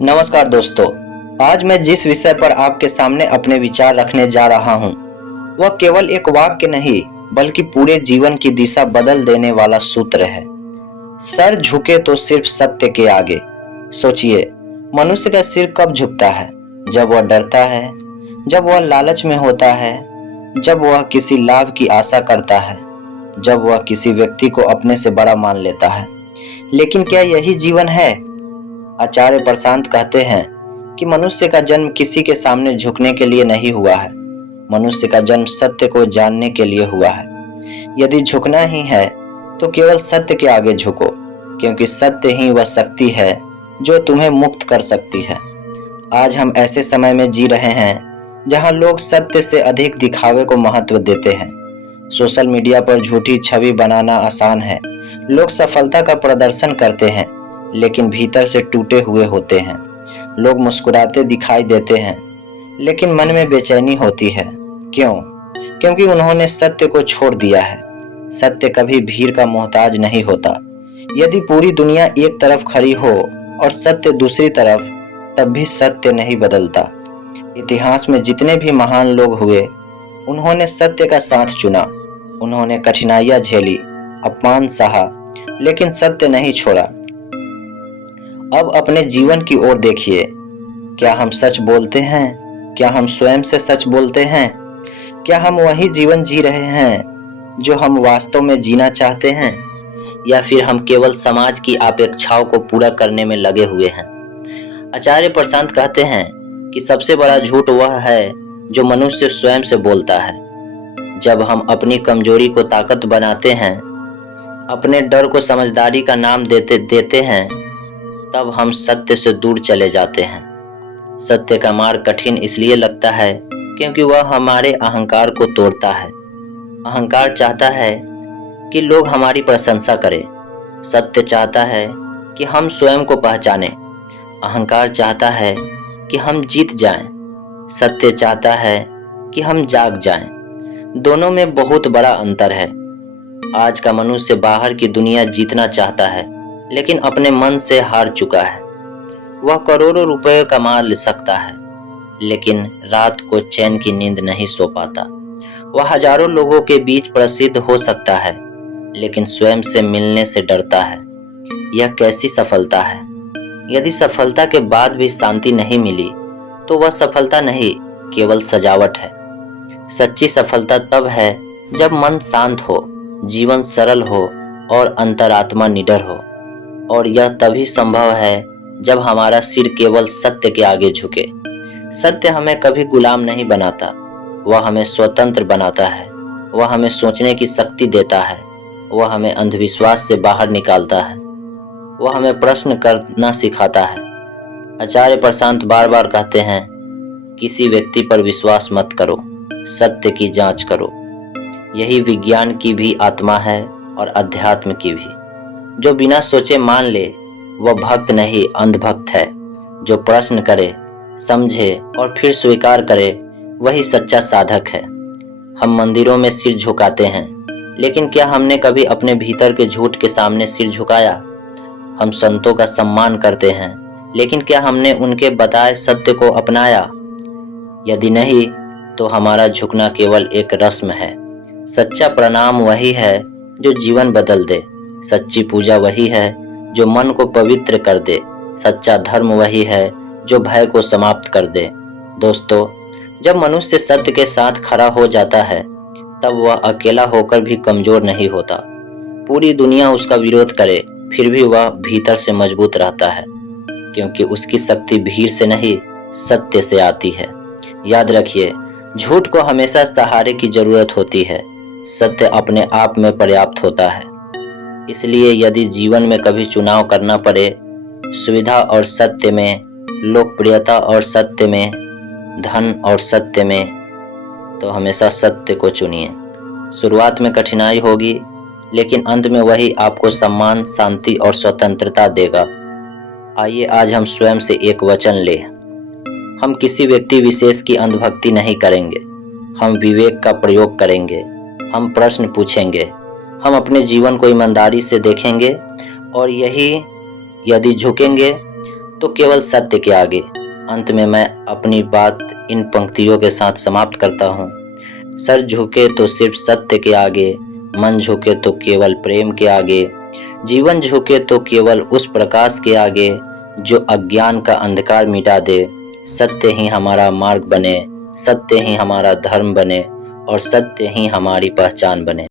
नमस्कार दोस्तों। आज मैं जिस विषय पर आपके सामने अपने विचार रखने जा रहा हूँ वह केवल एक वाक्य नहीं बल्कि पूरे जीवन की दिशा बदल देने वाला सूत्र है। सर झुके तो सिर्फ सत्य के आगे। सोचिए, मनुष्य का सिर कब झुकता है? जब वह डरता है, जब वह लालच में होता है, जब वह किसी लाभ की आशा करता है, जब वह किसी व्यक्ति को अपने से बड़ा मान लेता है। लेकिन क्या यही जीवन है? आचार्य प्रशांत कहते हैं कि मनुष्य का जन्म किसी के सामने झुकने के लिए नहीं हुआ है, मनुष्य का जन्म सत्य को जानने के लिए हुआ है। यदि झुकना ही है तो केवल सत्य के आगे झुको, क्योंकि सत्य ही वह शक्ति है जो तुम्हें मुक्त कर सकती है। आज हम ऐसे समय में जी रहे हैं जहां लोग सत्य से अधिक दिखावे को महत्व देते हैं। सोशल मीडिया पर झूठी छवि बनाना आसान है। लोग सफलता का प्रदर्शन करते हैं लेकिन भीतर से टूटे हुए होते हैं। लोग मुस्कुराते दिखाई देते हैं लेकिन मन में बेचैनी होती है। क्यों? क्योंकि उन्होंने सत्य को छोड़ दिया है। सत्य कभी भीड़ का मोहताज नहीं होता। यदि पूरी दुनिया एक तरफ खड़ी हो और सत्य दूसरी तरफ, तब भी सत्य नहीं बदलता। इतिहास में जितने भी महान लोग हुए, उन्होंने सत्य का साथ चुना। उन्होंने कठिनाइयां झेली, अपमान सहा, लेकिन सत्य नहीं छोड़ा। अब अपने जीवन की ओर देखिए। क्या हम सच बोलते हैं? क्या हम स्वयं से सच बोलते हैं? क्या हम वही जीवन जी रहे हैं जो हम वास्तव में जीना चाहते हैं, या फिर हम केवल समाज की अपेक्षाओं को पूरा करने में लगे हुए हैं? आचार्य प्रशांत कहते हैं कि सबसे बड़ा झूठ वह है जो मनुष्य स्वयं से बोलता है। जब हम अपनी कमजोरी को ताकत बनाते हैं, अपने डर को समझदारी का नाम देते हैं, तब हम सत्य से दूर चले जाते हैं। सत्य का मार्ग कठिन इसलिए लगता है क्योंकि वह हमारे अहंकार को तोड़ता है। अहंकार चाहता है कि लोग हमारी प्रशंसा करें। सत्य चाहता है कि हम स्वयं को पहचानें। अहंकार चाहता है कि हम जीत जाएं। सत्य चाहता है कि हम जाग जाएं। दोनों में बहुत बड़ा अंतर है। आज का मनुष्य बाहर की दुनिया जीतना चाहता है, लेकिन अपने मन से हार चुका है। वह करोड़ों रुपए कमा सकता है, लेकिन रात को चैन की नींद नहीं सो पाता। वह हजारों लोगों के बीच प्रसिद्ध हो सकता है, लेकिन स्वयं से मिलने से डरता है। यह कैसी सफलता है? यदि सफलता के बाद भी शांति नहीं मिली, तो वह सफलता नहीं, केवल सजावट है। सच्ची सफलता तब है जब मन शांत हो, जीवन सरल हो और अंतरात्मा निडर हो। और यह तभी संभव है जब हमारा सिर केवल सत्य के आगे झुके। सत्य हमें कभी गुलाम नहीं बनाता, वह हमें स्वतंत्र बनाता है। वह हमें सोचने की शक्ति देता है। वह हमें अंधविश्वास से बाहर निकालता है। वह हमें प्रश्न करना सिखाता है। आचार्य प्रशांत बार बार कहते हैं, किसी व्यक्ति पर विश्वास मत करो, सत्य की जांच करो। यही विज्ञान की भी आत्मा है और अध्यात्म की भी। जो बिना सोचे मान ले, वह भक्त नहीं, अंधभक्त है। जो प्रश्न करे, समझे और फिर स्वीकार करे, वही सच्चा साधक है। हम मंदिरों में सिर झुकाते हैं, लेकिन क्या हमने कभी अपने भीतर के झूठ के सामने सिर झुकाया? हम संतों का सम्मान करते हैं, लेकिन क्या हमने उनके बताए सत्य को अपनाया? यदि नहीं, तो हमारा झुकना केवल एक रस्म है। सच्चा प्रणाम वही है जो जीवन बदल दे। सच्ची पूजा वही है जो मन को पवित्र कर दे। सच्चा धर्म वही है जो भय को समाप्त कर दे। दोस्तों, जब मनुष्य सत्य के साथ खड़ा हो जाता है, तब वह अकेला होकर भी कमजोर नहीं होता। पूरी दुनिया उसका विरोध करे, फिर भी वह भीतर से मजबूत रहता है, क्योंकि उसकी शक्ति भीड़ से नहीं, सत्य से आती है। याद रखिए, झूठ को हमेशा सहारे की जरूरत होती है, सत्य अपने आप में पर्याप्त होता है। इसलिए यदि जीवन में कभी चुनाव करना पड़े, सुविधा और सत्य में, लोकप्रियता और सत्य में, धन और सत्य में, तो हमेशा सत्य को चुनिए। शुरुआत में कठिनाई होगी, लेकिन अंत में वही आपको सम्मान, शांति और स्वतंत्रता देगा। आइए आज हम स्वयं से एक वचन लें। हम किसी व्यक्ति विशेष की अंधभक्ति नहीं करेंगे। हम विवेक का प्रयोग करेंगे। हम प्रश्न पूछेंगे। हम अपने जीवन को ईमानदारी से देखेंगे, और यही यदि झुकेंगे तो केवल सत्य के आगे। अंत में मैं अपनी बात इन पंक्तियों के साथ समाप्त करता हूँ। सर झुके तो सिर्फ सत्य के आगे, मन झुके तो केवल प्रेम के आगे, जीवन झुके तो केवल उस प्रकाश के आगे जो अज्ञान का अंधकार मिटा दे। सत्य ही हमारा मार्ग बने, सत्य ही हमारा धर्म बने और सत्य ही हमारी पहचान बने।